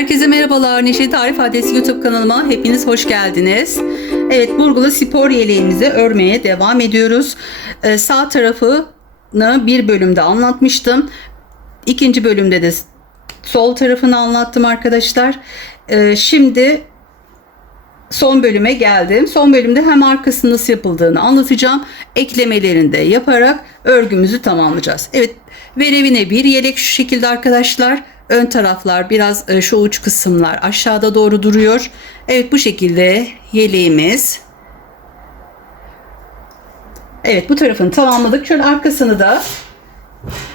Herkese merhabalar. Neşe Tarif Adresi YouTube kanalıma hepiniz hoş geldiniz. Evet, burgulu spor yeleğimizi örmeye devam ediyoruz. Sağ tarafını bir bölümde anlatmıştım. İkinci bölümde de sol tarafını anlattım arkadaşlar. Şimdi son bölüme geldim. Son bölümde hem arkasının nasıl yapıldığını anlatacağım. Eklemelerini de yaparak örgümüzü tamamlayacağız. Evet, verevine bir yelek şu şekilde arkadaşlar. Ön taraflar biraz şu uç kısımlar aşağıda doğru duruyor. Evet, bu şekilde yeleğimiz. Evet, bu tarafını tamamladık. Şöyle arkasını da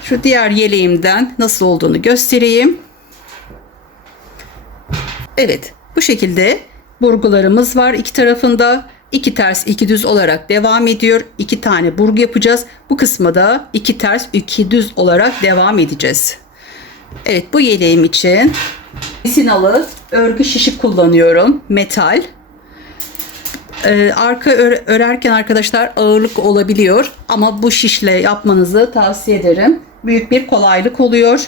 şu diğer yeleğimden nasıl olduğunu göstereyim. Evet, bu şekilde burgularımız var. İki tarafında 2 ters 2 düz olarak devam ediyor. 2 tane burgu yapacağız. Bu kısma da 2 ters 2 düz olarak devam edeceğiz. Evet, bu yeleğim için misinalı örgü şişi kullanıyorum. Metal. Arka örerken arkadaşlar ağırlık olabiliyor. Ama bu şişle yapmanızı tavsiye ederim. Büyük bir kolaylık oluyor.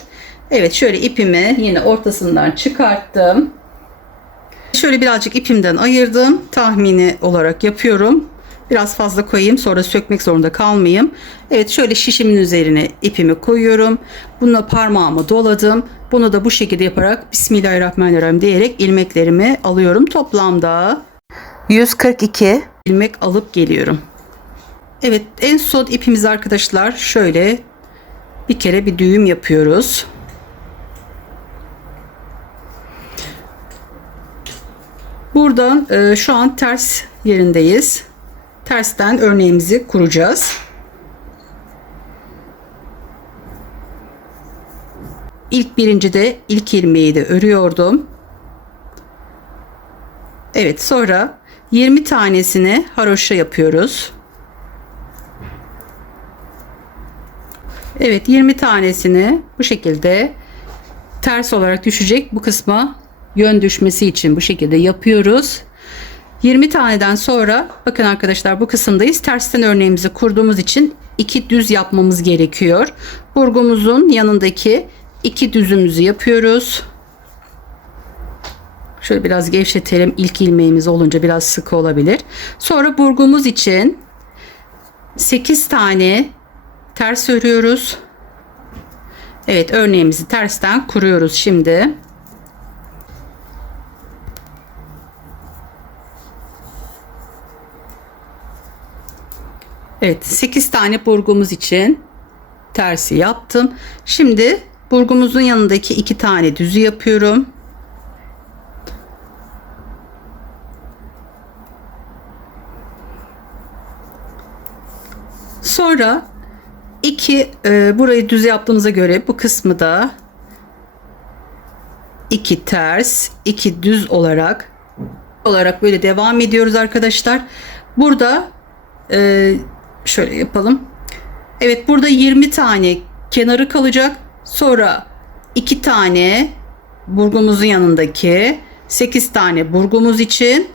Evet, şöyle ipimi yine ortasından çıkarttım. Şöyle birazcık ipimden ayırdım. Tahmini olarak yapıyorum. Biraz fazla koyayım, sonra sökmek zorunda kalmayayım. Evet, şöyle şişimin üzerine ipimi koyuyorum. Bununla parmağımı doladım. Bunu da bu şekilde yaparak Bismillahirrahmanirrahim diyerek ilmeklerimi alıyorum. Toplamda 142 ilmek alıp geliyorum. Evet, en son ipimiz arkadaşlar şöyle bir kere bir düğüm yapıyoruz. Buradan şu an ters yerindeyiz. Tersten örneğimizi kuracağız. Birincide ilk ilmeği de örüyordum. Evet, sonra 20 tanesini haroşa yapıyoruz. Evet, 20 tanesini bu şekilde ters olarak düşecek bu kısma yön düşmesi için bu şekilde yapıyoruz. 20 taneden sonra bakın arkadaşlar, bu kısımdayız. Tersten örneğimizi kurduğumuz için 2 düz yapmamız gerekiyor. Burgumuzun yanındaki 2 düzümüzü yapıyoruz. Şöyle biraz gevşetelim. İlk ilmeğimiz olunca biraz sıkı olabilir. Sonra burgumuz için 8 tane ters örüyoruz. Evet, örneğimizi tersten kuruyoruz şimdi. Evet, 8 tane burgumuz için tersi yaptım. Şimdi burgumuzun yanındaki 2 tane düzü yapıyorum. Sonra burayı düz yaptığımıza göre bu kısmı da 2 ters 2 düz olarak böyle devam ediyoruz arkadaşlar. Burada şöyle yapalım. Evet, burada 20 tane kenarı kalacak. Sonra 2 tane burgumuzun yanındaki 8 tane burgumuz için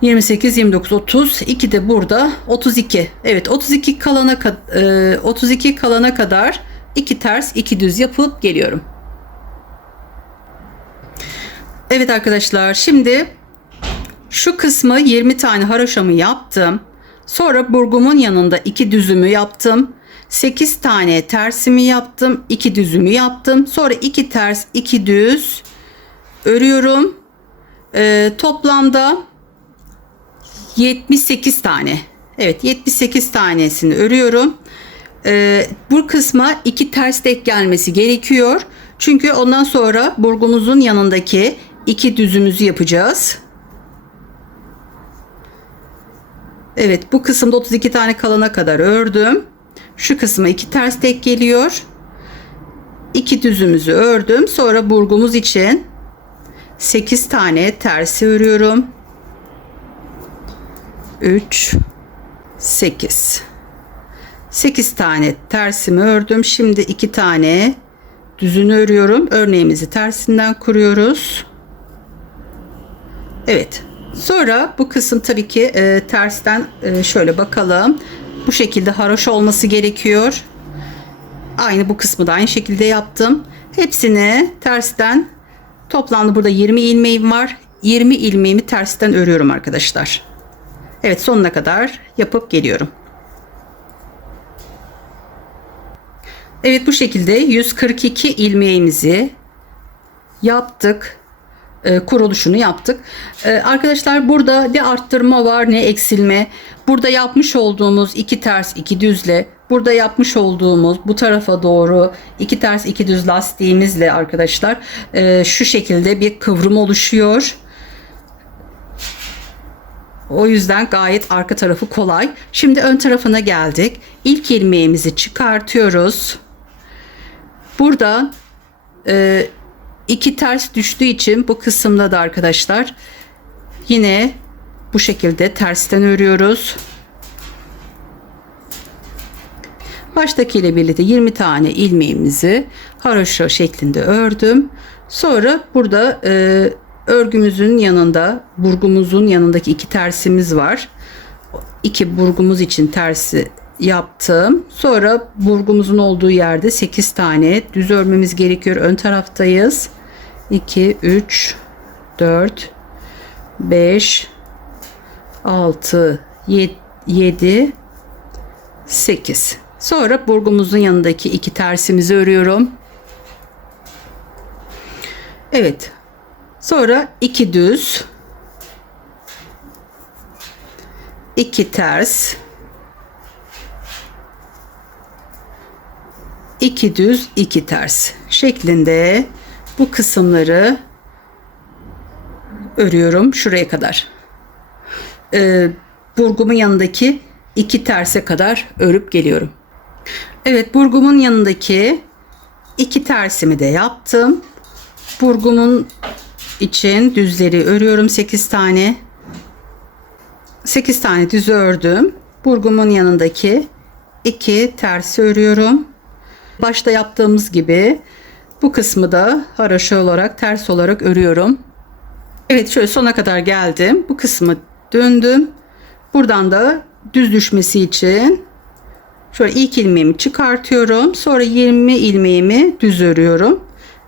28, 29, 30, 2 de burada 32. Evet, 32 kalana kadar 2 ters 2 düz yapıp geliyorum. Evet arkadaşlar, şimdi şu kısmı 20 tane haroşamı yaptım. Sonra burgumun yanında 2 düzümü yaptım. 8 tane tersimi yaptım. 2 düzümü yaptım. Sonra 2 ters 2 düz örüyorum. Toplamda 78 tane. Evet, 78 tanesini örüyorum. Bu kısma 2 ters denk gelmesi gerekiyor. Çünkü ondan sonra burgumuzun yanındaki 2 düzümüzü yapacağız. Evet, bu kısımda 32 tane kalana kadar ördüm. Şu kısma 2 ters tek geliyor. 2 düzümüzü ördüm. Sonra burgumuz için 8 tane tersi örüyorum. 3 8 8 tane tersimi ördüm. Şimdi 2 tane düzünü örüyorum. Örneğimizi tersinden kuruyoruz. Evet. Sonra bu kısım tabii ki tersten şöyle bakalım. Bu şekilde haroşa olması gerekiyor. Aynı bu kısmı da aynı şekilde yaptım. Hepsini tersten Toplamda burada 20 ilmeğim var. 20 ilmeğimi tersten örüyorum arkadaşlar. Evet, sonuna kadar yapıp geliyorum. Evet, bu şekilde 142 ilmeğimizi yaptık. Kuruluşunu yaptık. Arkadaşlar, burada ne arttırma var ne eksilme. Burada yapmış olduğumuz 2 ters 2 düzle, burada yapmış olduğumuz bu tarafa doğru 2 ters 2 düz lastiğimizle arkadaşlar şu şekilde bir kıvrım oluşuyor. O yüzden gayet arka tarafı kolay. Şimdi ön tarafına geldik. İlk ilmeğimizi çıkartıyoruz. Burada iki ters düştüğü için bu kısımda da arkadaşlar yine bu şekilde tersten örüyoruz. Baştaki ile birlikte 20 tane ilmeğimizi haroşa şeklinde ördüm. Sonra burada örgümüzün yanında, burgumuzun yanındaki iki tersimiz var. İki burgumuz için tersi yaptım. Sonra burgumuzun olduğu yerde 8 tane düz örmemiz gerekiyor. Ön taraftayız. 2, 3, 4, 5, 6, 7, 8. Sonra burgumuzun yanındaki iki tersimizi örüyorum. Evet. Sonra 2 düz, 2 ters, 2 düz, 2 ters şeklinde bu kısımları örüyorum şuraya kadar. Burgumun yanındaki 2 terse kadar örüp geliyorum. Evet, burgumun yanındaki 2 tersimi de yaptım. Burgumun için düzleri örüyorum 8 tane. 8 tane düz ördüm. Burgumun yanındaki 2 tersi örüyorum. Başta yaptığımız gibi bu kısmı da haroşa olarak ters olarak örüyorum. Evet, şöyle sona kadar geldim. Bu kısmı döndüm. Buradan da düz düşmesi için şöyle ilk ilmeğimi çıkartıyorum. Sonra 20 ilmeğimi düz örüyorum.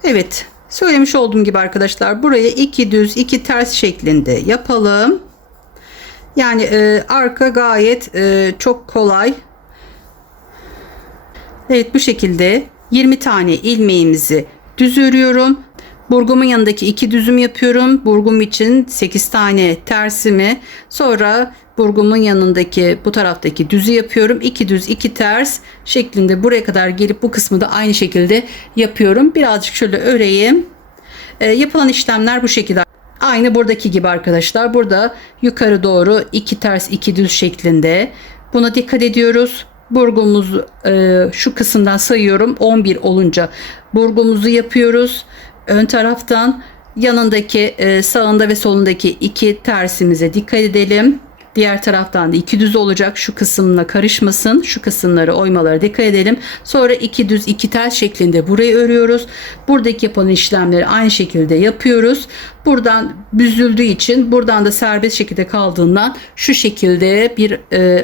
Evet, söylemiş olduğum gibi arkadaşlar, buraya 2 düz 2 ters şeklinde yapalım. Yani arka gayet çok kolay. Evet, bu şekilde 20 tane ilmeğimizi düz örüyorum. Burgumun yanındaki 2 düzüm yapıyorum. Burgum için 8 tane tersimi, sonra burgumun yanındaki bu taraftaki düzü yapıyorum. 2 düz 2 ters şeklinde buraya kadar gelip bu kısmı da aynı şekilde yapıyorum. Birazcık şöyle öreyim. Yapılan işlemler bu şekilde. Aynı buradaki gibi arkadaşlar. Burada yukarı doğru 2 ters 2 düz şeklinde. Buna dikkat ediyoruz. Burgumuz şu kısımdan sayıyorum. 11 olunca burgumuzu yapıyoruz. Ön taraftan yanındaki sağında ve solundaki 2 tersimize dikkat edelim. Diğer taraftan da 2 düz olacak. Şu kısımla karışmasın. Şu kısımları, oymalara dikkat edelim. Sonra 2 düz 2 ters şeklinde burayı örüyoruz. Buradaki yapılan işlemleri aynı şekilde yapıyoruz. Buradan büzüldüğü için, buradan da serbest şekilde kaldığından şu şekilde bir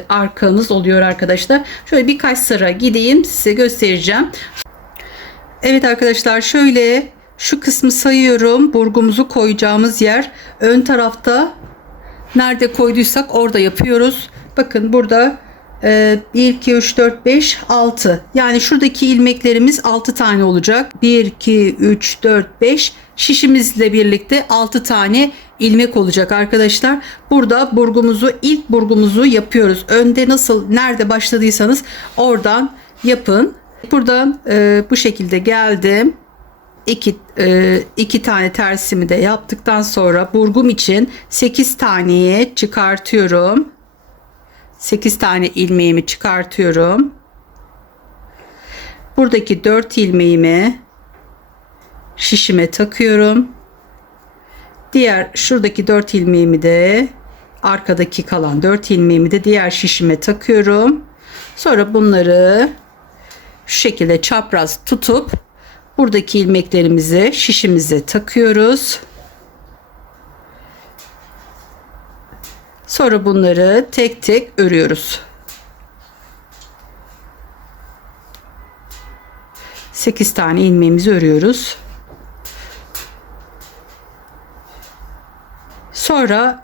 arkamız oluyor arkadaşlar. Şöyle birkaç sıra gideyim, size göstereceğim. Evet arkadaşlar, şöyle şu kısmı sayıyorum. Burgumuzu koyacağımız yer ön tarafta. Nerede koyduysak orada yapıyoruz. Bakın burada 1, 2, 3, 4, 5, 6. Yani şuradaki ilmeklerimiz 6 tane olacak. 1, 2, 3, 4, 5. Şişimizle birlikte 6 tane ilmek olacak arkadaşlar. Burada burgumuzu, ilk burgumuzu yapıyoruz. Önde nasıl, nerede başladıysanız oradan yapın. Buradan bu şekilde geldim. 2 tane tersimi de yaptıktan sonra burgum için 8 taneye çıkartıyorum. 8 tane ilmeğimi çıkartıyorum. Buradaki 4 ilmeğimi şişime takıyorum. Diğer şuradaki 4 ilmeğimi de, arkadaki kalan 4 ilmeğimi de diğer şişime takıyorum. Sonra bunları şu şekilde çapraz tutup buradaki ilmeklerimizi şişimize takıyoruz. Sonra bunları tek tek örüyoruz. 8 tane ilmeğimizi örüyoruz. Sonra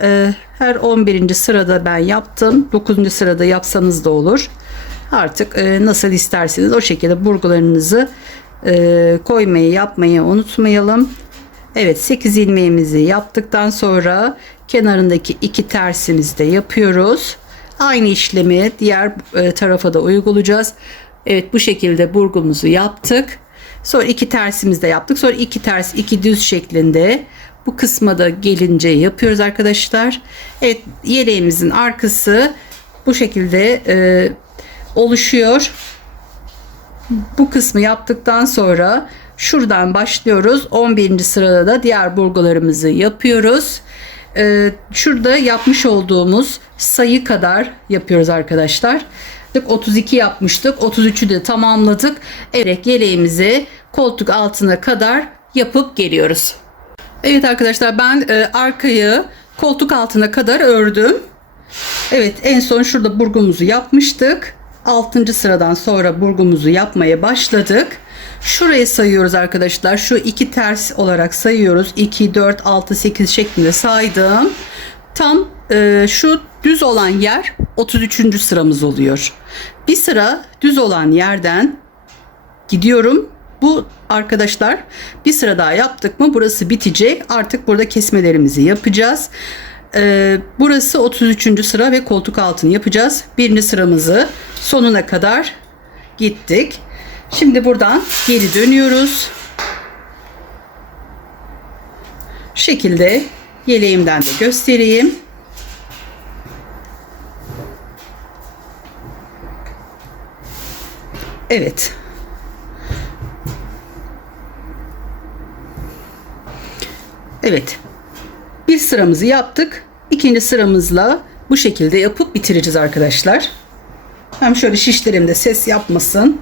her 11. sırada ben yaptım. 9. sırada yapsanız da olur. Artık nasıl isterseniz o şekilde burgularınızı koymayı yapmayı unutmayalım. Evet, 8 ilmeğimizi yaptıktan sonra kenarındaki 2 tersimizi de yapıyoruz. Aynı işlemi diğer tarafa da uygulayacağız. Evet, bu şekilde burgumuzu yaptık. Sonra 2 tersimizi de yaptık. Sonra 2 ters 2 düz şeklinde bu kısma da gelince yapıyoruz arkadaşlar. Evet, yeleğimizin arkası bu şekilde oluşuyor. Bu kısmı yaptıktan sonra şuradan başlıyoruz. 11. sırada da diğer burgularımızı yapıyoruz. Şurada yapmış olduğumuz sayı kadar yapıyoruz arkadaşlar. 32 yapmıştık. 33'ü de tamamladık. Evet, yeleğimizi koltuk altına kadar yapıp geliyoruz. Evet arkadaşlar, ben arkayı koltuk altına kadar ördüm. Evet, en son şurada burgumuzu yapmıştık. 6. sıradan sonra burgumuzu yapmaya başladık. Şurayı sayıyoruz arkadaşlar. Şu 2 ters olarak sayıyoruz. 2, 4, 6, 8 şeklinde saydım. Tam şu düz olan yer 33. sıramız oluyor. Bir sıra düz olan yerden gidiyorum. Bu arkadaşlar, bir sıra daha yaptık mı burası bitecek. Artık burada kesmelerimizi yapacağız. Burası 33. sıra ve koltuk altını yapacağız. Birinci sıramızı sonuna kadar gittik. Şimdi buradan geri dönüyoruz. Şu şekilde yeleğimden de göstereyim. Evet. Evet. Bir sıramızı yaptık. İkinci sıramızla bu şekilde yapıp bitireceğiz arkadaşlar. Hem şöyle şişlerimde ses yapmasın.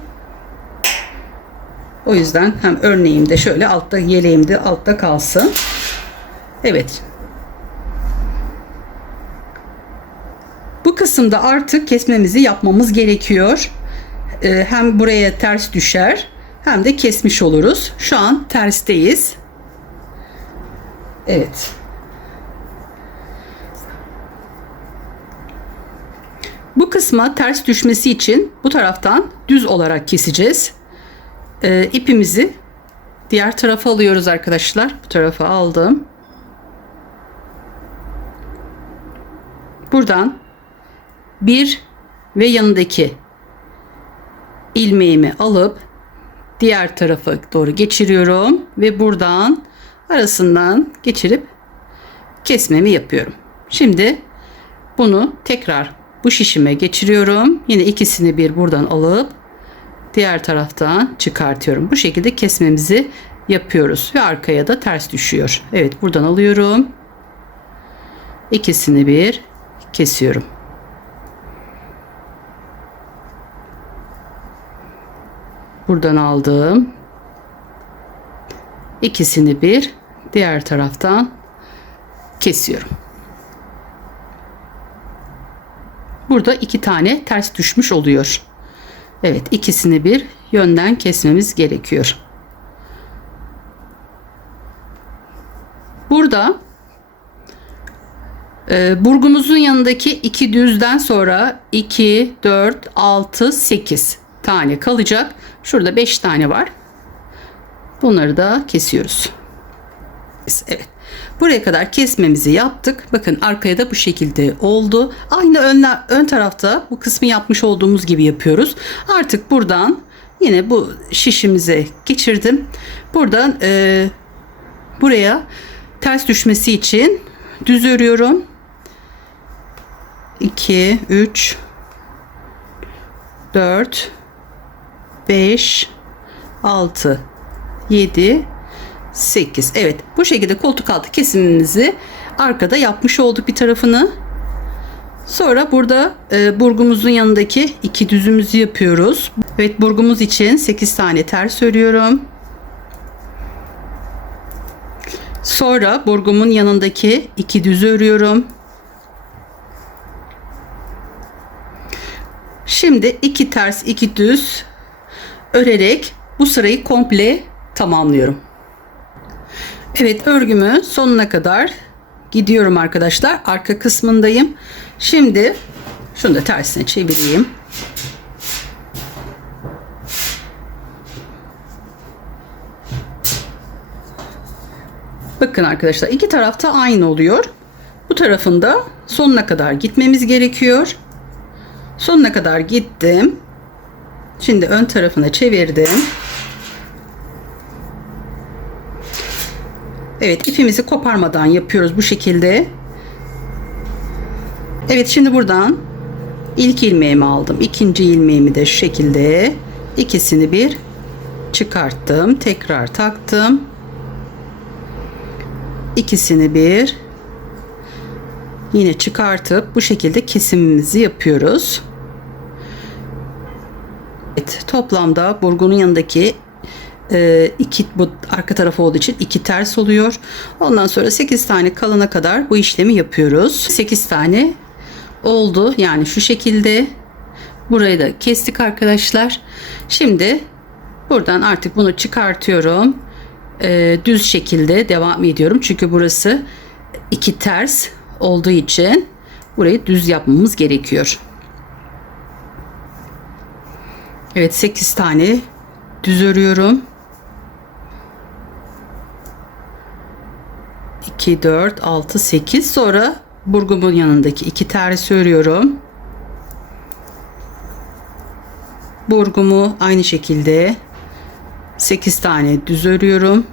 O yüzden hem örneğim de şöyle altta, yeleğim de altta kalsın. Evet. Bu kısımda artık kesmemizi yapmamız gerekiyor. Hem buraya ters düşer hem de kesmiş oluruz. Şu an tersteyiz. Evet. Bu kısma ters düşmesi için bu taraftan düz olarak keseceğiz. İpimizi diğer tarafa alıyoruz arkadaşlar. Bu tarafa aldım. Buradan bir ve yanındaki ilmeğimi alıp diğer tarafa doğru geçiriyorum ve buradan arasından geçirip kesmemi yapıyorum. Şimdi bunu tekrar bu şişime geçiriyorum. Yine ikisini bir buradan alıp diğer taraftan çıkartıyorum. Bu şekilde kesmemizi yapıyoruz ve arkaya da ters düşüyor. Evet, buradan alıyorum. İkisini bir kesiyorum. Buradan aldım. İkisini bir diğer taraftan kesiyorum. Burada 2 tane ters düşmüş oluyor. Evet, ikisini bir yönden kesmemiz gerekiyor. Burada burgumuzun yanındaki 2 düzden sonra 2, 4, 6, 8 tane kalacak. Şurada 5 tane var. Bunları da kesiyoruz. Evet. Buraya kadar kesmemizi yaptık. Bakın arkaya da bu şekilde oldu. Aynı ön tarafta bu kısmı yapmış olduğumuz gibi yapıyoruz. Artık buradan yine bu şişimize geçirdim. Buradan buraya ters düşmesi için düz örüyorum. 2, 3, 4, 5, 6, 7, 8. Evet, bu şekilde koltuk altı kesimimizi arkada yapmış olduk bir tarafını. Sonra burada burgumuzun yanındaki 2 düzümüzü yapıyoruz. Evet, burgumuz için 8 tane ters örüyorum. Sonra burgumun yanındaki 2 düz örüyorum. Şimdi 2 ters 2 düz örerek bu sırayı komple tamamlıyorum. Evet, örgümü sonuna kadar gidiyorum arkadaşlar. Arka kısmındayım. Şimdi şunu da tersine çevireyim. Bakın arkadaşlar, iki tarafta aynı oluyor. Bu tarafında sonuna kadar gitmemiz gerekiyor. Sonuna kadar gittim. Şimdi ön tarafına çevirdim. Evet, ipimizi koparmadan yapıyoruz bu şekilde. Evet, şimdi buradan ilk ilmeğimi aldım. İkinci ilmeğimi de şu şekilde ikisini bir çıkarttım. Tekrar taktım. İkisini bir yine çıkartıp bu şekilde kesimimizi yapıyoruz. Evet, toplamda burgunun yanındaki iki, bu arka tarafı olduğu için 2 ters oluyor. Ondan sonra 8 tane kalana kadar bu işlemi yapıyoruz. 8 tane oldu. Yani şu şekilde burayı da kestik arkadaşlar. Şimdi buradan artık bunu çıkartıyorum. Düz şekilde devam ediyorum. Çünkü burası 2 ters olduğu için burayı düz yapmamız gerekiyor. Evet, 8 tane düz örüyorum. 2, 4, 6, 8. Sonra burgumun yanındaki 2 ters örüyorum. Burgumu aynı şekilde 8 tane düz örüyorum.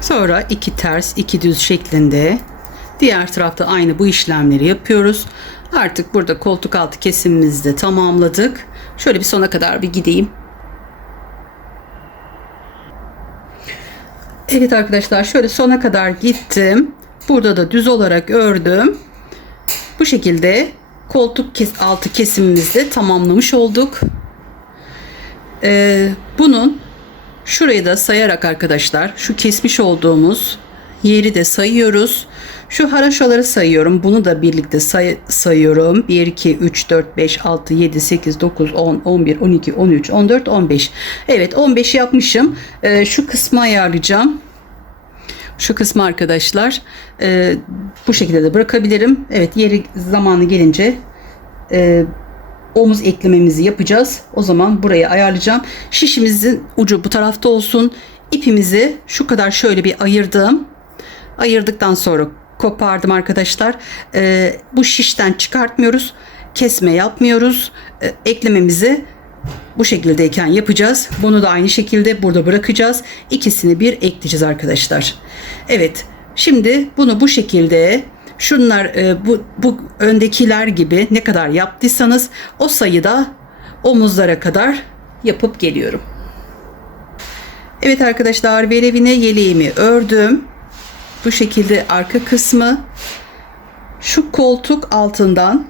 Sonra 2 ters, 2 düz şeklinde diğer tarafta aynı bu işlemleri yapıyoruz. Artık burada koltuk altı kesimimizi de tamamladık. Şöyle bir sona kadar bir gideyim. Evet arkadaşlar, şöyle sona kadar gittim. Burada da düz olarak ördüm. Bu şekilde koltuk altı kesimimizi de tamamlamış olduk. Bunun şurayı da sayarak arkadaşlar, şu kesmiş olduğumuz yeri de sayıyoruz. Şu haraşoları sayıyorum. Bunu da birlikte sayıyorum. 1, 2, 3, 4, 5, 6, 7, 8, 9, 10, 11, 12, 13, 14, 15. Evet, 15 yapmışım. Şu kısmı ayarlayacağım. Şu kısmı arkadaşlar bu şekilde de bırakabilirim. Evet, yeri zamanı gelince omuz eklememizi yapacağız. O zaman burayı ayarlayacağım. Şişimizin ucu bu tarafta olsun. İpimizi şu kadar şöyle bir ayırdım. Ayırdıktan sonra kopardım arkadaşlar. Bu şişten çıkartmıyoruz. Kesme yapmıyoruz. Eklememizi bu şekildeyken yapacağız. Bunu da aynı şekilde burada bırakacağız. İkisini bir ekleyeceğiz arkadaşlar. Evet. Şimdi bunu bu şekilde, şunlar bu öndekiler gibi ne kadar yaptıysanız o sayıda omuzlara kadar yapıp geliyorum. Evet arkadaşlar, velevine yeleğimi ördüm. Bu şekilde arka kısmı, şu koltuk altından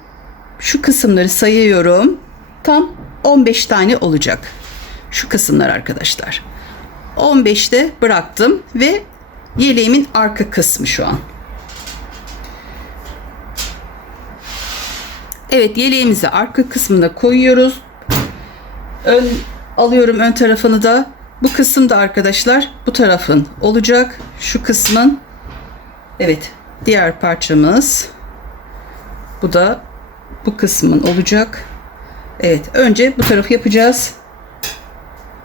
şu kısımları sayıyorum. Tam 15 tane olacak. Şu kısımlar arkadaşlar. 15'te bıraktım ve yeleğimin arka kısmı şu an. Evet, yeleğimizi arka kısmına koyuyoruz. Alıyorum ön tarafını da. Bu kısım da arkadaşlar bu tarafın olacak. Şu kısmın. Evet, diğer parçamız. Bu da bu kısmın olacak. Evet, önce bu tarafı yapacağız.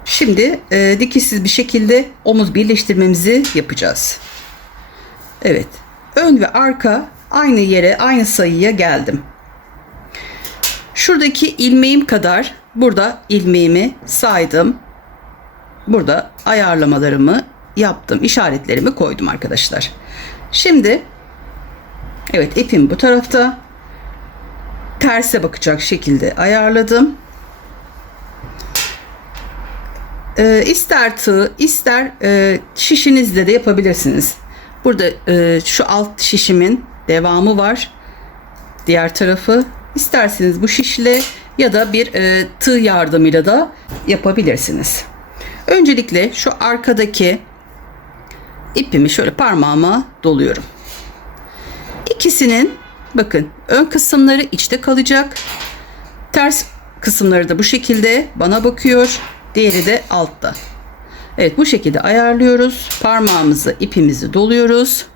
Şimdi dikişsiz bir şekilde omuz birleştirmemizi yapacağız. Evet, ön ve arka aynı yere, aynı sayıya geldim. Şuradaki ilmeğim kadar burada ilmeğimi saydım. Burada ayarlamalarımı yaptım. İşaretlerimi koydum arkadaşlar. Şimdi evet, ipim bu tarafta. Terse bakacak şekilde ayarladım. İster tığ, ister şişinizle de yapabilirsiniz. Burada şu alt şişimin devamı var. Diğer tarafı isterseniz bu şişle ya da bir tığ yardımıyla da yapabilirsiniz. Öncelikle şu arkadaki ipimi şöyle parmağıma doluyorum. İkisinin bakın ön kısımları içte kalacak. Ters kısımları da bu şekilde bana bakıyor. Diğeri de altta. Evet, bu şekilde ayarlıyoruz. Parmağımızı, ipimizi doluyoruz.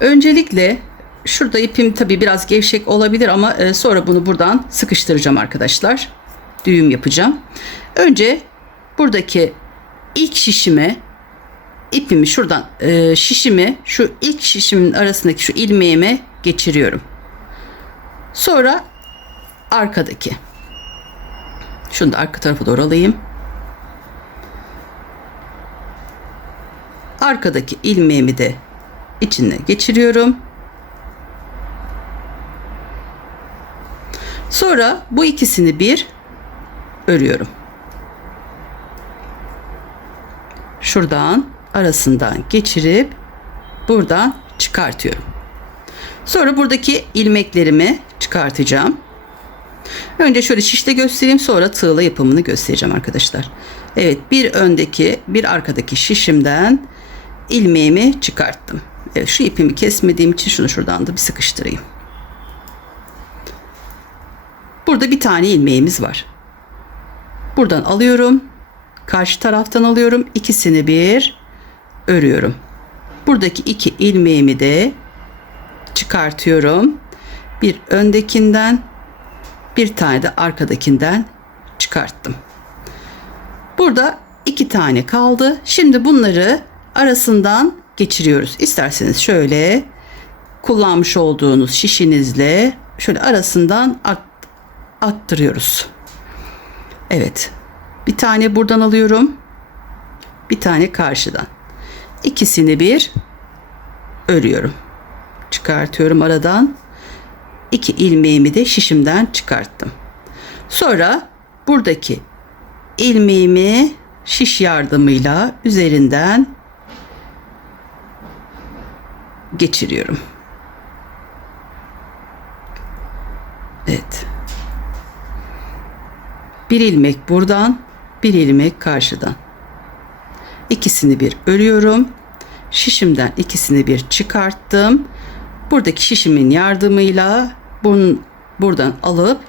Öncelikle şurada ipim tabi biraz gevşek olabilir ama sonra bunu buradan sıkıştıracağım arkadaşlar. Düğüm yapacağım. Önce buradaki ilk şişime ipimi şuradan şişimi şu ilk şişimin arasındaki şu ilmeğime geçiriyorum. Sonra arkadaki. Şunu da arka tarafa doğru alayım. Arkadaki ilmeğimi de içine geçiriyorum. Sonra bu ikisini bir örüyorum. Şuradan arasından geçirip buradan çıkartıyorum. Sonra buradaki ilmeklerimi çıkartacağım. Önce şöyle şişte göstereyim, sonra tığla yapımını göstereceğim arkadaşlar. Evet, bir öndeki bir arkadaki şişimden ilmeğimi çıkarttım. Evet, şu ipimi kesmediğim için şunu şuradan da bir sıkıştırayım. Burada bir tane ilmeğimiz var. Buradan alıyorum. Karşı taraftan alıyorum. İkisini bir örüyorum. Buradaki iki ilmeğimi de çıkartıyorum. Bir öndekinden, bir tane de arkadakinden çıkarttım. Burada iki tane kaldı. Şimdi bunları arasından geçiriyoruz. İsterseniz şöyle kullanmış olduğunuz şişinizle şöyle arasından attırıyoruz. Evet. Bir tane buradan alıyorum. Bir tane karşıdan. İkisini bir örüyorum. Çıkartıyorum aradan. İki ilmeğimi de şişimden çıkarttım. Sonra buradaki ilmeğimi şiş yardımıyla üzerinden geçiriyorum. Evet. Bir ilmek buradan, bir ilmek karşıdan. İkisini bir örüyorum. Şişimden ikisini bir çıkarttım. Buradaki şişimin yardımıyla buradan alıp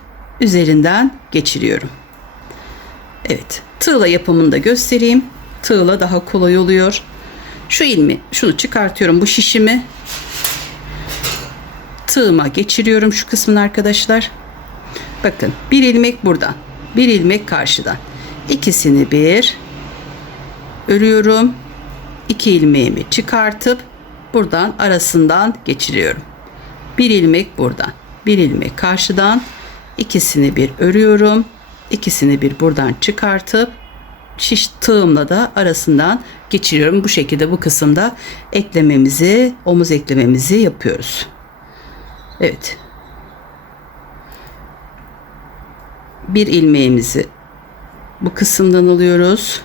üzerinden geçiriyorum. Evet, tığla yapımını da göstereyim. Tığla daha kolay oluyor. Şu şunu çıkartıyorum, bu şişimi tığıma geçiriyorum şu kısmını arkadaşlar. Bakın, bir ilmek buradan, bir ilmek karşıdan. İkisini bir örüyorum. İki ilmeğimi çıkartıp buradan arasından geçiriyorum. Bir ilmek buradan, bir ilmek karşıdan. İkisini bir örüyorum. İkisini bir buradan çıkartıp şiş tığımla da arasından geçiriyorum. Bu şekilde bu kısımda eklememizi, omuz eklememizi yapıyoruz. Evet. Bir ilmeğimizi bu kısımdan alıyoruz.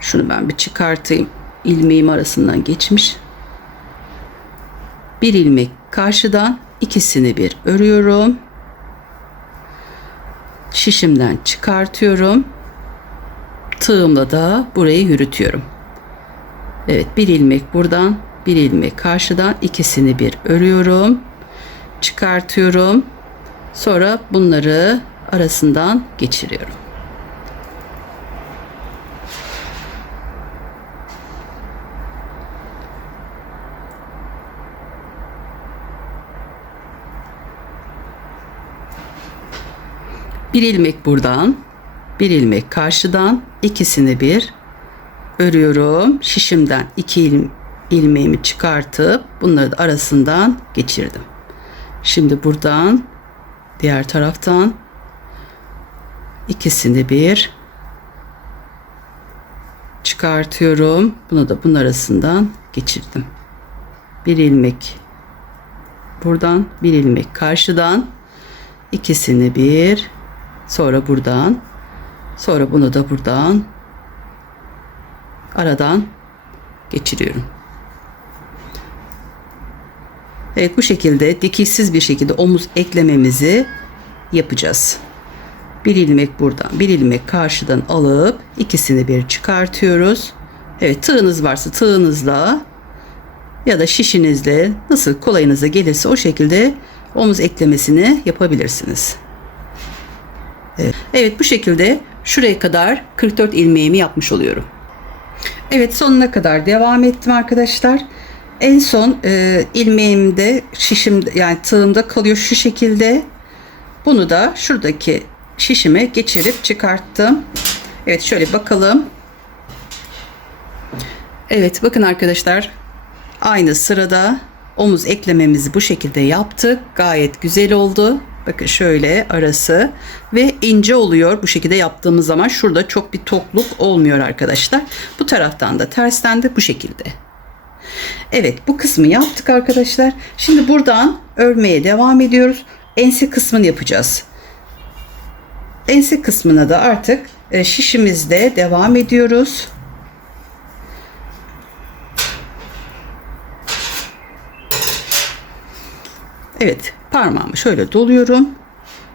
Şunu ben bir çıkartayım. İlmeğim arasından geçmiş. Bir ilmek karşıdan, ikisini bir örüyorum. Şişimden çıkartıyorum. Tığımla da burayı yürütüyorum. Evet, bir ilmek buradan, bir ilmek karşıdan, ikisini bir örüyorum. Çıkartıyorum. Sonra bunları arasından geçiriyorum. Bir ilmek buradan, bir ilmek karşıdan, ikisini bir örüyorum. Şişimden iki ilmeğimi çıkartıp bunları da arasından geçirdim. Şimdi buradan, diğer taraftan ikisini bir çıkartıyorum. Bunu da bunun arasından geçirdim. Bir ilmek buradan, bir ilmek karşıdan, ikisini bir, sonra buradan, sonra bunu da buradan aradan geçiriyorum. Evet, bu şekilde dikişsiz bir şekilde omuz eklememizi yapacağız. Bir ilmek buradan, bir ilmek karşıdan alıp ikisini bir çıkartıyoruz. Evet, tığınız varsa tığınızla ya da şişinizle nasıl kolayınıza gelirse o şekilde omuz eklemesini yapabilirsiniz. Evet, bu şekilde şuraya kadar 44 ilmeğimi yapmış oluyorum. Evet, sonuna kadar devam ettim arkadaşlar. En son ilmeğimde, şişim yani tığımda kalıyor şu şekilde. Bunu da şuradaki şişime geçirip çıkarttım. Evet, şöyle bakalım. Evet, bakın arkadaşlar, aynı sırada omuz eklememizi bu şekilde yaptık. Gayet güzel oldu. Bakın şöyle arası ve ince oluyor. Bu şekilde yaptığımız zaman şurada çok bir tokluk olmuyor arkadaşlar. Bu taraftan da tersten de bu şekilde. Evet, bu kısmı yaptık arkadaşlar. Şimdi buradan örmeye devam ediyoruz. Ense kısmını yapacağız. Ense kısmına da artık şişimizde devam ediyoruz. Evet, parmağımı şöyle doluyorum.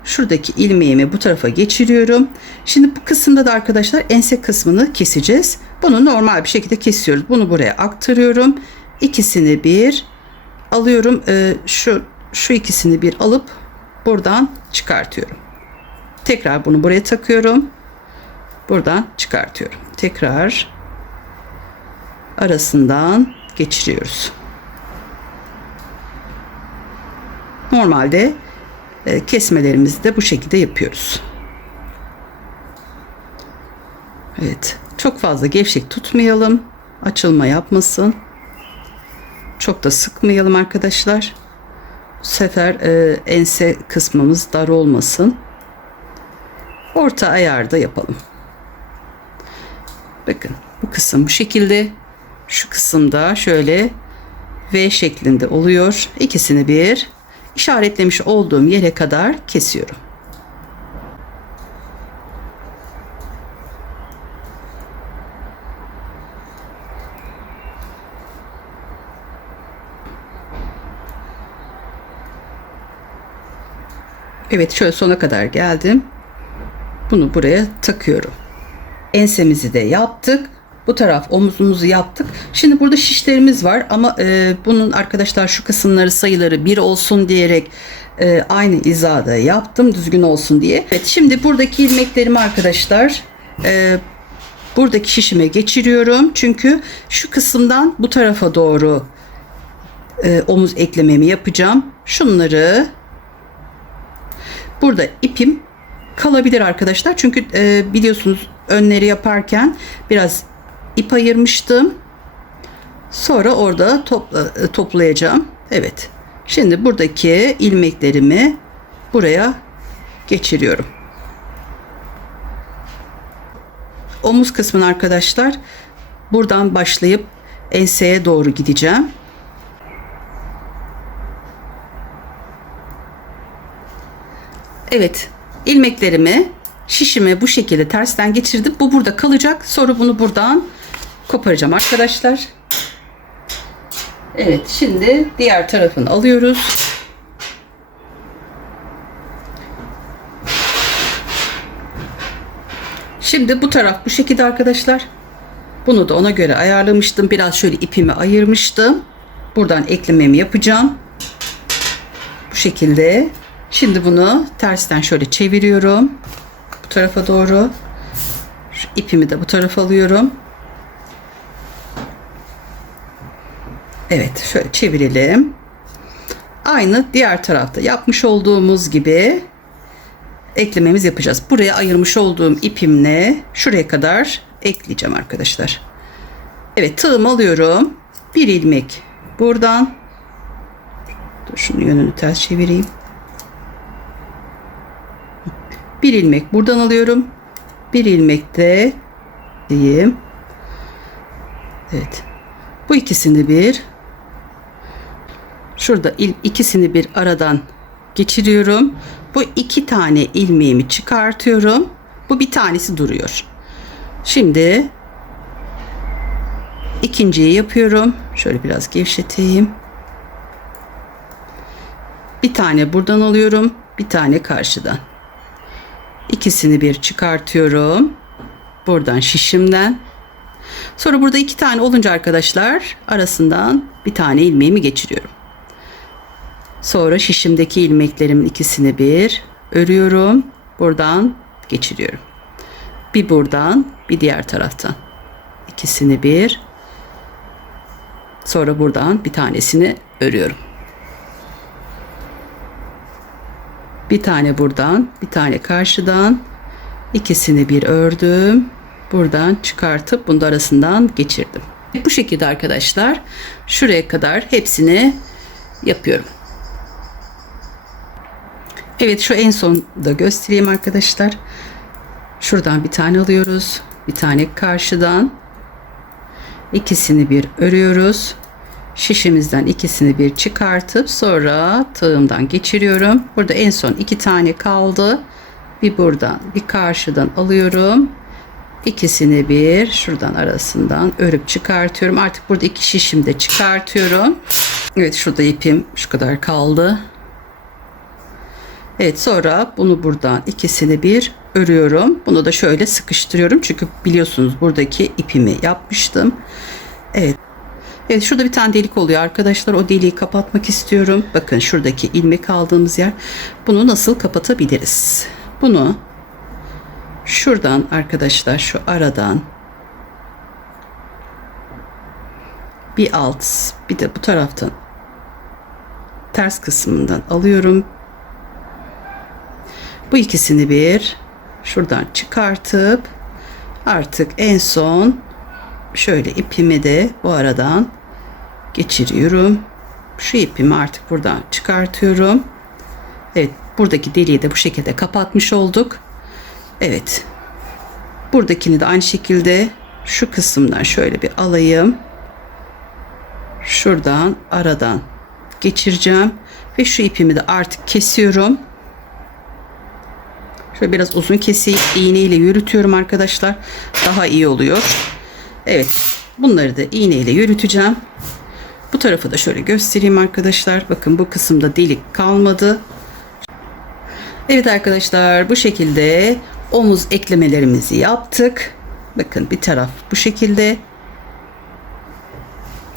Şuradaki ilmeğimi bu tarafa geçiriyorum. Şimdi bu kısımda da arkadaşlar ense kısmını keseceğiz. Bunu normal bir şekilde kesiyoruz. Bunu buraya aktarıyorum. İkisini bir alıyorum. Şu ikisini bir alıp buradan çıkartıyorum. Tekrar bunu buraya takıyorum. Buradan çıkartıyorum. Tekrar arasından geçiriyoruz. Normalde kesmelerimizi de bu şekilde yapıyoruz. Evet, çok fazla gevşek tutmayalım, açılma yapmasın. Çok da sıkmayalım arkadaşlar. Bu sefer ense kısmımız dar olmasın. Orta ayarda yapalım. Bakın, bu kısım bu şekilde, şu kısımda şöyle V şeklinde oluyor. İkisini bir işaretlemiş olduğum yere kadar kesiyorum. Evet, şöyle sona kadar geldim. Bunu buraya takıyorum. Ensemizi de yaptık. Bu taraf omuzumuzu yaptık. Şimdi burada şişlerimiz var ama bunun arkadaşlar şu kısımları sayıları 1 olsun diyerek aynı hizada yaptım, düzgün olsun diye. Evet, şimdi buradaki ilmeklerimi arkadaşlar buradaki şişime geçiriyorum. Çünkü şu kısımdan bu tarafa doğru omuz eklememi yapacağım. Şunları burada ipim kalabilir arkadaşlar. Çünkü biliyorsunuz önleri biraz ip ayırmıştım. Sonra orada toplayacağım. Evet. Şimdi buradaki ilmeklerimi buraya geçiriyorum. Omuz kısmını arkadaşlar buradan başlayıp enseye doğru gideceğim. Evet, ilmeklerimi şişime bu şekilde tersten geçirdim. Bu burada kalacak. Sonra bunu buradan koparacağım arkadaşlar. Evet, şimdi diğer tarafını alıyoruz. Şimdi bu taraf bu şekilde arkadaşlar. Bunu da ona göre ayarlamıştım. Biraz şöyle ipimi ayırmıştım. Buradan eklememi yapacağım. Bu şekilde. Şimdi bunu tersten şöyle çeviriyorum. Bu tarafa doğru. Şu ipimi de bu tarafa alıyorum. Evet, şöyle çevirelim. Aynı diğer tarafta yapmış olduğumuz gibi eklememizi yapacağız. Buraya ayırmış olduğum ipimle şuraya kadar ekleyeceğim arkadaşlar. Evet, tığımı alıyorum. Bir ilmek buradan. Dur, şunu yönünü ters çevireyim. Bir ilmek buradan alıyorum. Bir ilmek de diyeyim. Evet. Bu ikisini bir. Şurada ikisini bir aradan geçiriyorum. Bu iki tane ilmeğimi çıkartıyorum. Bu bir tanesi duruyor. Şimdi ikinciyi yapıyorum. Şöyle biraz gevşeteyim. Bir tane buradan alıyorum. Bir tane karşıdan. İkisini bir çıkartıyorum. Buradan şişimden. Sonra burada iki tane olunca arkadaşlar arasından bir tane ilmeğimi geçiriyorum. Sonra şişimdeki ilmeklerimin ikisini bir örüyorum. Buradan geçiriyorum. Bir buradan, bir diğer taraftan. İkisini bir. Sonra buradan bir tanesini örüyorum. Bir tane buradan, bir tane karşıdan. İkisini bir ördüm. Buradan çıkartıp bunun arasından geçirdim. Bu şekilde arkadaşlar şuraya kadar hepsini yapıyorum. Evet, şu en son da göstereyim arkadaşlar. Şuradan bir tane alıyoruz. Bir tane karşıdan. İkisini bir örüyoruz. Şişimizden ikisini bir çıkartıp sonra tığımdan geçiriyorum. Burada en son 2 tane kaldı. Bir buradan bir karşıdan alıyorum. İkisini bir şuradan arasından örüp çıkartıyorum. Artık burada 2 şişim de çıkartıyorum. Evet, şurada ipim şu kadar kaldı. Evet, sonra bunu buradan ikisini bir örüyorum. Bunu da şöyle sıkıştırıyorum. Çünkü biliyorsunuz buradaki ipimi yapmıştım. Evet. Evet, şurada bir tane delik oluyor arkadaşlar. O deliği kapatmak istiyorum. Bakın şuradaki ilmek aldığımız yer. Bunu nasıl kapatabiliriz? Bunu şuradan arkadaşlar, şu aradan bir alt, bir de bu taraftan ters kısmından alıyorum. Bu ikisini bir şuradan çıkartıp artık en son şöyle ipimi de bu aradan geçiriyorum. Şu ipimi artık buradan çıkartıyorum. Evet, buradaki deliği de bu şekilde kapatmış olduk. Evet, buradakini de aynı şekilde şu kısımdan şöyle bir alayım. Şuradan aradan geçireceğim ve şu ipimi de artık kesiyorum. Şöyle biraz uzun keseyim, iğneyle yürütüyorum arkadaşlar, daha iyi oluyor. Evet, bunları da iğneyle yürüteceğim. Bu tarafı da şöyle göstereyim arkadaşlar. Bakın, bu kısımda delik kalmadı. Evet arkadaşlar, bu şekilde omuz eklemelerimizi yaptık. Bakın, bir taraf bu şekilde.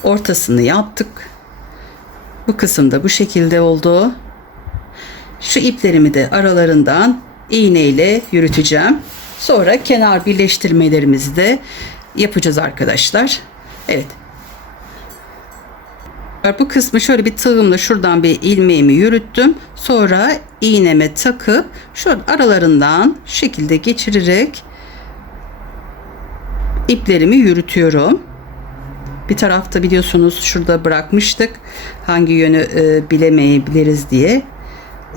Ortasını yaptık. Bu kısımda bu şekilde oldu. Şu iplerimi de aralarından iğneyle yürüteceğim. Sonra kenar birleştirmelerimizi de yapacağız arkadaşlar. Evet. Bu kısmı şöyle bir tığımla şuradan bir ilmeğimi yürüttüm. Sonra iğneme takıp şu aralarından şu şekilde geçirerek iplerimi yürütüyorum. Bir tarafta biliyorsunuz şurada bırakmıştık. Hangi yönü bilemeyebiliriz diye.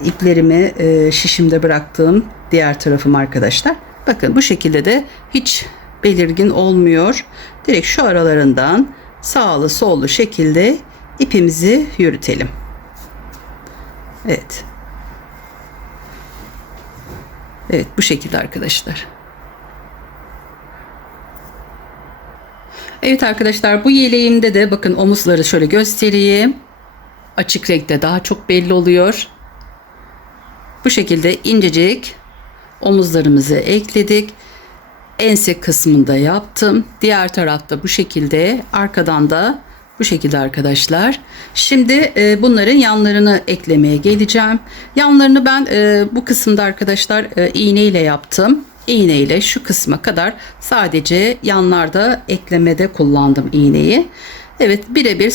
İplerimi şişimde bıraktığım diğer tarafım arkadaşlar. Bakın, bu şekilde de hiç belirgin olmuyor. Direkt şu aralarından sağlı sollu şekilde ipimizi yürütelim. Evet. Evet, bu şekilde arkadaşlar. Evet arkadaşlar, bu yeleğimde de bakın, omuzları şöyle göstereyim. Açık renkte daha çok belli oluyor. Bu şekilde incecik omuzlarımızı ekledik. Ense kısmında yaptım. Diğer tarafta bu şekilde, arkadan da bu şekilde arkadaşlar. Şimdi bunların yanlarını eklemeye geleceğim. Yanlarını ben bu kısımda arkadaşlar iğne ile yaptım. İğne ile şu kısma kadar sadece yanlarda eklemede kullandım iğneyi. Evet, birebir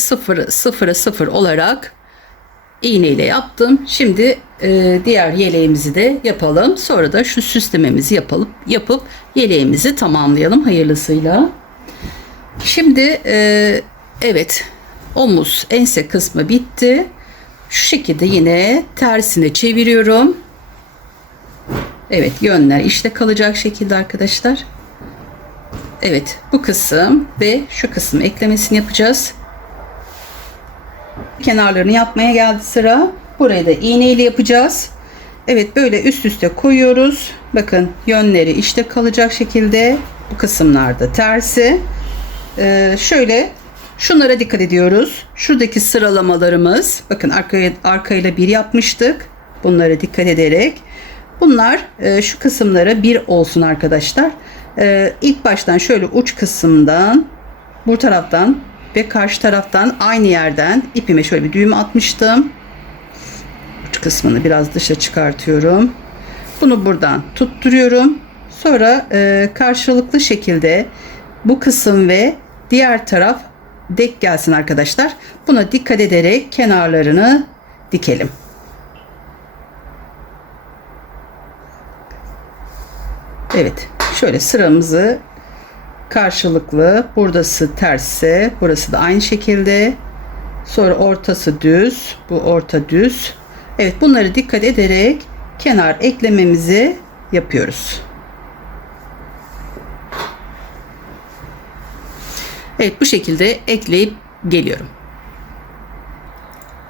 sıfıra sıfır olarak iğne ile yaptım. Şimdi diğer yeleğimizi de yapalım. Sonra da şu süslememizi yapıp yeleğimizi tamamlayalım hayırlısıyla. Şimdi evet, omuz ense kısmı bitti. Şu şekilde yine tersine çeviriyorum. Evet, yönler işte kalacak şekilde arkadaşlar. Evet, bu kısım ve şu kısım eklemesini yapacağız. Kenarlarını yapmaya geldi sıra. Burayı da iğne ile yapacağız. Evet, böyle üst üste koyuyoruz. Bakın, yönleri işte kalacak şekilde. Bu kısımlarda tersi. Şöyle şunlara dikkat ediyoruz. Şuradaki sıralamalarımız, bakın arkayla bir yapmıştık. Bunlara dikkat ederek. Bunlar şu kısımlara bir olsun arkadaşlar. İlk baştan şöyle uç kısımdan, bu taraftan ve karşı taraftan aynı yerden ipime şöyle bir düğüm atmıştım. Uç kısmını biraz dışa çıkartıyorum. Bunu buradan tutturuyorum. Sonra karşılıklı şekilde bu kısım ve diğer taraf denk gelsin arkadaşlar. Buna dikkat ederek kenarlarını dikelim. Evet, şöyle sıramızı karşılıklı, burası tersse, burası da aynı şekilde. Sonra ortası düz, bu orta düz. Evet, bunları dikkat ederek kenar eklememizi yapıyoruz. Evet, bu şekilde ekleyip geliyorum.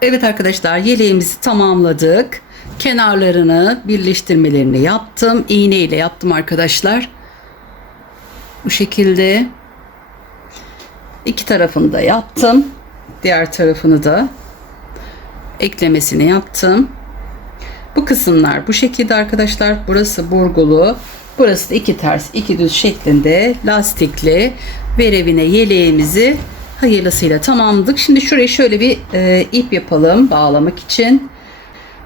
Evet arkadaşlar, yeleğimizi tamamladık. Kenarlarını birleştirmelerini yaptım. İğne ile yaptım arkadaşlar. Bu şekilde iki tarafını da yaptım. Diğer tarafını da eklemesini yaptım. Bu kısımlar bu şekilde arkadaşlar. Burası burgulu. Burası da iki ters iki düz şeklinde lastikli verevine yeleğimizi hayırlısıyla tamamladık. Şimdi şuraya şöyle bir ip yapalım bağlamak için.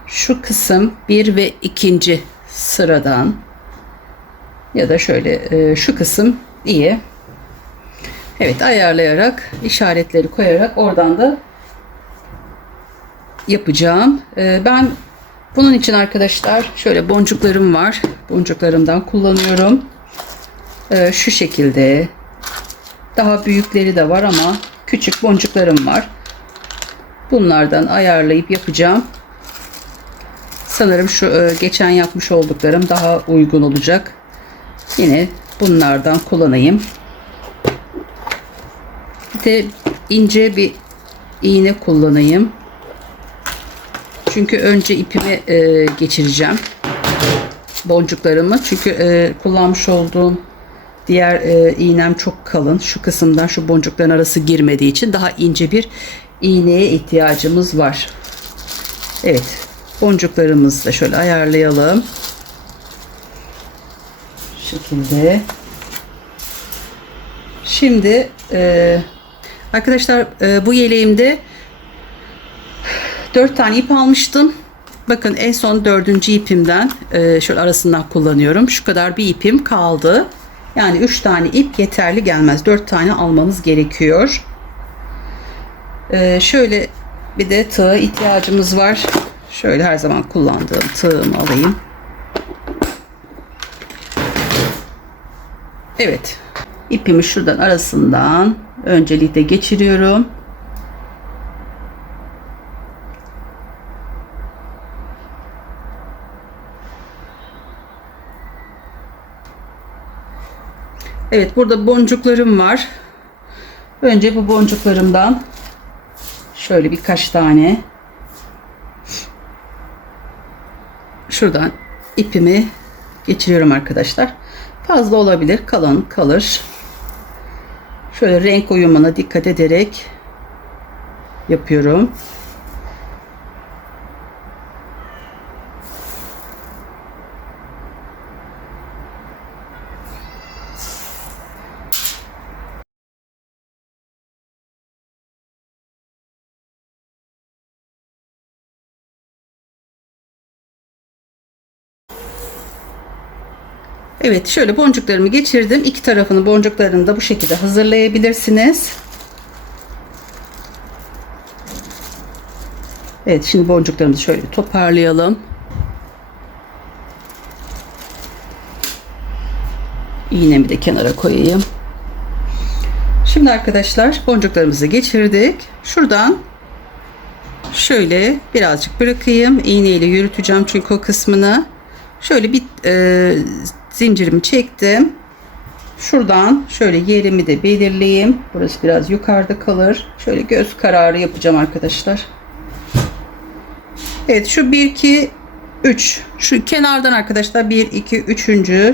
Şu kısım 1 ve 2. sıradan ya da şöyle şu kısım iyi. Evet, ayarlayarak işaretleri koyarak oradan da yapacağım. Ben bunun için arkadaşlar şöyle boncuklarım var. Boncuklarımdan kullanıyorum. Şu şekilde. Daha büyükleri de var ama küçük boncuklarım var. Bunlardan ayarlayıp yapacağım. Sanırım şu geçen yapmış olduklarım daha uygun olacak. Yine bunlardan kullanayım. Bir de ince bir iğne kullanayım. Çünkü önce ipimi geçireceğim. Boncuklarımı. Çünkü kullanmış olduğum diğer iğnem çok kalın. Şu kısımdan şu boncukların arası girmediği için daha ince bir iğneye ihtiyacımız var. Evet. Boncuklarımızı da şöyle ayarlayalım. Şu şekilde. Şimdi arkadaşlar bu yeleğimde 4 tane ip almıştım. Bakın en son 4. ipimden şöyle arasından kullanıyorum. Şu kadar bir ipim kaldı. Yani 3 tane ip yeterli gelmez. 4 tane almamız gerekiyor. Şöyle bir de tığa ihtiyacımız var. Şöyle her zaman kullandığım tığımı alayım. Evet. İpimi şuradan arasından öncelikle geçiriyorum. Evet, burada boncuklarım var. Önce bu boncuklarımdan şöyle birkaç tane şuradan ipimi geçiriyorum arkadaşlar. Fazla olabilir, kalan kalır. Şöyle renk uyumuna dikkat ederek yapıyorum. Evet, şöyle boncuklarımı geçirdim. İki tarafını boncuklarını da bu şekilde hazırlayabilirsiniz. Evet, şimdi boncuklarımızı şöyle bir toparlayalım. İğnemi de kenara koyayım. Şimdi arkadaşlar boncuklarımızı geçirdik. Şuradan şöyle birazcık bırakayım. İğneyle yürüteceğim çünkü o kısmını. Şöyle bir zincirimi çektim. Şuradan şöyle yerimi de belirleyeyim. Burası biraz yukarıda kalır. Şöyle göz kararı yapacağım arkadaşlar. Evet, şu 1 2 3 şu kenardan arkadaşlar 1 2 3.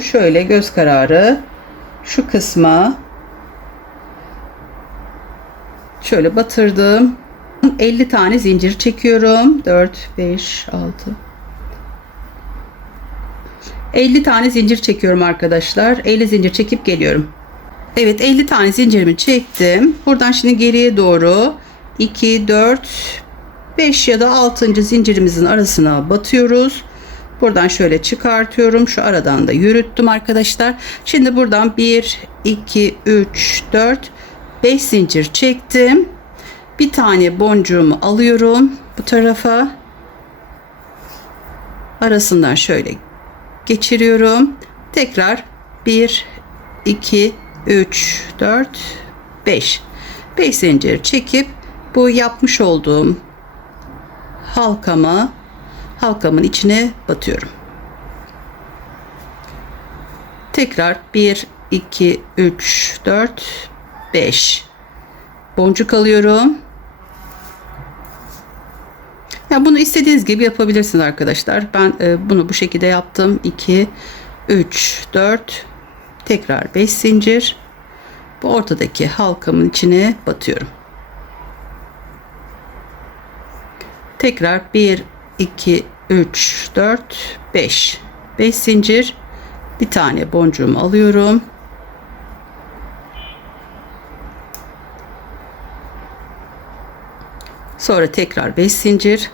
şöyle göz kararı şu kısma şöyle batırdım. 50 tane zincir çekiyorum. 4 5 6 50 tane zincir çekiyorum arkadaşlar. 50 zincir çekip geliyorum. Evet, 50 tane zincirimi çektim. Buradan şimdi geriye doğru 2 4 5 ya da 6. zincirimizin arasına batıyoruz. Buradan şöyle çıkartıyorum. Şu aradan da yürüttüm arkadaşlar. Şimdi buradan 1, 2, 3, 4, 5 zincir çektim. Bir tane boncuğumu alıyorum bu tarafa. Arasından şöyle geçiriyorum. Tekrar 1, 2, 3, 4, 5. 5 zincir çekip bu yapmış olduğum halkamın içine batıyorum. Tekrar 1, 2, 3, 4, 5. Boncuk alıyorum. Ya bunu istediğiniz gibi yapabilirsiniz arkadaşlar. Ben bunu bu şekilde yaptım. 2, 3, 4. Tekrar 5 zincir. Bu ortadaki halkamın içine batıyorum. Tekrar 1, 2, 3, 4, 5. 5 zincir. Bir tane boncuğumu alıyorum. Sonra tekrar 5 zincir.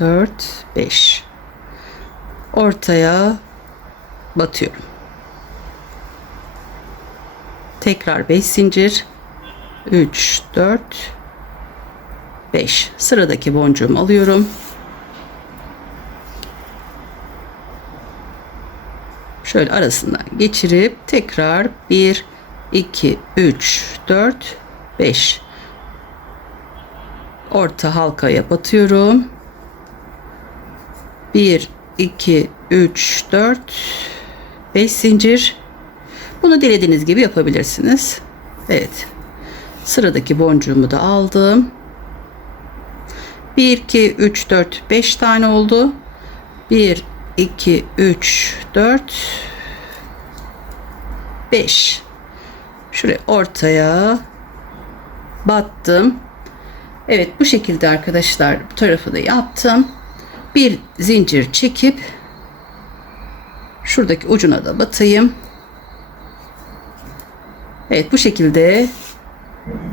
4, 5. Ortaya batıyorum. Tekrar 5 zincir. 3, 4, 5. Sıradaki boncuğumu alıyorum. Şöyle arasından geçirip tekrar 1, 2, 3, 4, 5. Orta halkaya batıyorum. 1, 2, 3, 4, 5 zincir. Bunu dilediğiniz gibi yapabilirsiniz. Evet. Sıradaki boncuğumu da aldım. 1, 2, 3, 4, 5 tane oldu. 1, 2, 3, 4, 5. Şuraya ortaya battım. Evet, bu şekilde arkadaşlar bu tarafı da yaptım. Bir zincir çekip şuradaki ucuna da batayım. Evet, bu şekilde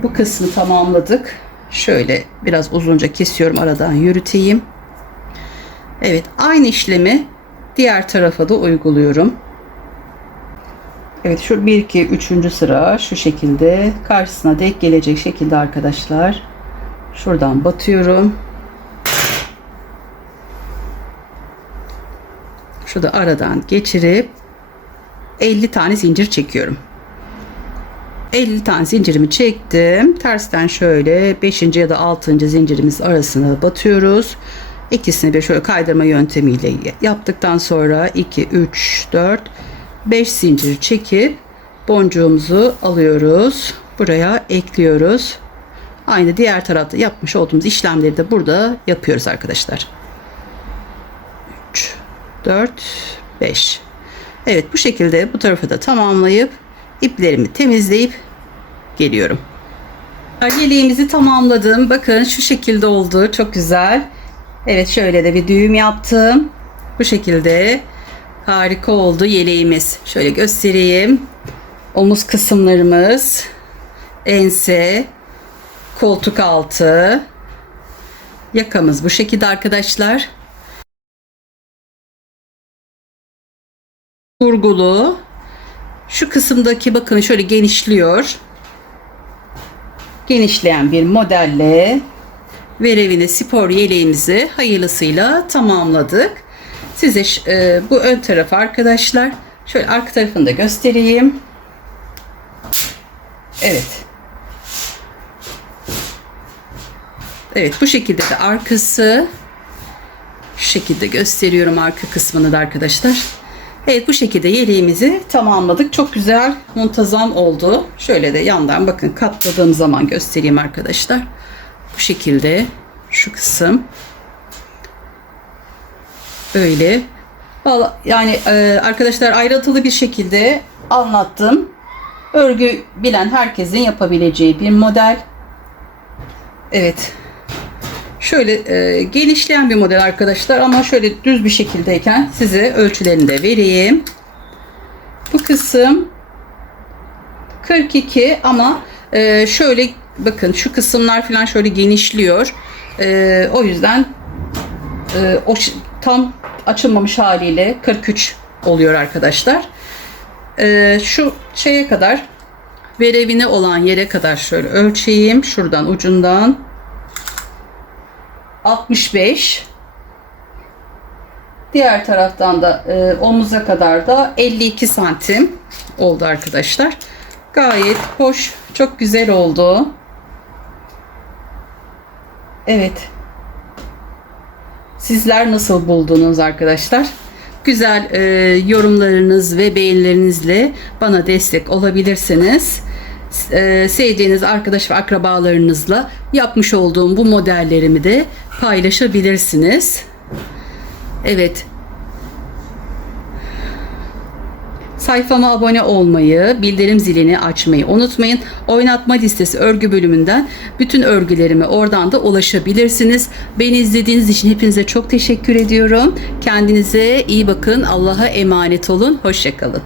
bu kısmı tamamladık. Şöyle biraz uzunca kesiyorum, aradan yürüteyim. Evet, aynı işlemi diğer tarafa da uyguluyorum. Evet, şu 1, 2, 3. sıra şu şekilde karşısına denk gelecek şekilde arkadaşlar. Şuradan batıyorum. Şurada aradan geçirip 50 tane zincir çekiyorum. 50 tane zincirimi çektim. Tersten şöyle 5. ya da 6. zincirimiz arasına batıyoruz. İkisini bir şöyle kaydırma yöntemiyle yaptıktan sonra 2, 3, 4, 5 zincir çekip boncuğumuzu alıyoruz. Buraya ekliyoruz. Aynı diğer tarafta yapmış olduğumuz işlemleri de burada yapıyoruz arkadaşlar. 3, 4, 5. Evet, bu şekilde bu tarafı da tamamlayıp iplerimi temizleyip geliyorum. Yeleğimizi tamamladım. Bakın şu şekilde oldu. Çok güzel. Evet, şöyle de bir düğüm yaptım. Bu şekilde harika oldu yeleğimiz. Şöyle göstereyim. Omuz kısımlarımız, ense, koltuk altı, yakamız bu şekilde arkadaşlar. Vurgulu. Şu kısımdaki bakın şöyle genişliyor. Genişleyen bir modelle verevini spor yeleğimizi hayırlısıyla tamamladık. Size bu ön tarafı arkadaşlar. Şöyle arka tarafını da göstereyim. Evet. Evet, bu şekilde de arkası. Şu şekilde gösteriyorum arka kısmını da arkadaşlar. Evet, bu şekilde yeleğimizi tamamladık. Çok güzel, muntazam oldu. Şöyle de yandan bakın katladığım zaman göstereyim arkadaşlar. Bu şekilde şu kısım. Böyle. Yani arkadaşlar ayrıntılı bir şekilde anlattım. Örgü bilen herkesin yapabileceği bir model. Evet. Şöyle genişleyen bir model arkadaşlar ama şöyle düz bir şekildeyken size ölçülerini de vereyim. Bu kısım 42 ama şöyle bakın şu kısımlar falan şöyle genişliyor. O yüzden o tam açılmamış haliyle 43 oluyor arkadaşlar. Şu şeye kadar, verevine olan yere kadar şöyle ölçeyim. Şuradan ucundan 65. Diğer taraftan da omuza kadar da 52 santim oldu arkadaşlar. Gayet hoş, çok güzel oldu. Evet. Sizler nasıl buldunuz arkadaşlar? Güzel yorumlarınız ve beğenilerinizle bana destek olabilirsiniz. Sevdiğiniz arkadaş ve akrabalarınızla yapmış olduğum bu modellerimi de paylaşabilirsiniz. Evet. Sayfama abone olmayı, bildirim zilini açmayı unutmayın. Oynatma listesi örgü bölümünden bütün örgülerime oradan da ulaşabilirsiniz. Beni izlediğiniz için hepinize çok teşekkür ediyorum. Kendinize iyi bakın. Allah'a emanet olun. Hoşça kalın.